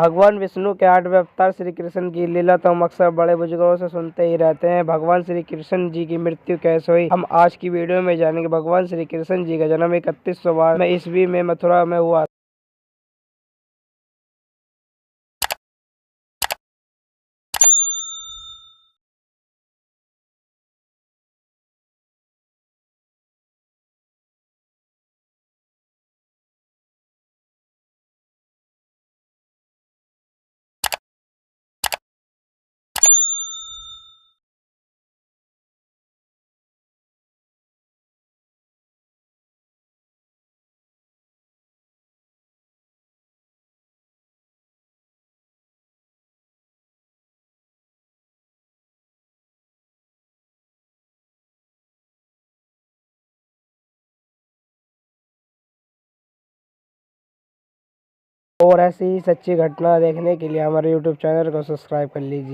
भगवान विष्णु के 8वें अवतार श्री कृष्ण की लीला तो हम अक्सर बड़े बुजुर्गों से सुनते ही रहते हैं। भगवान श्री कृष्ण जी की मृत्यु कैसे हुई, हम आज की वीडियो में जानेंगे। भगवान श्री कृष्ण जी का जन्म 31 में ईस्वी में मथुरा में हुआ। और ऐसी ही सच्ची घटना देखने के लिए हमारे YouTube चैनल को सब्सक्राइब कर लीजिए।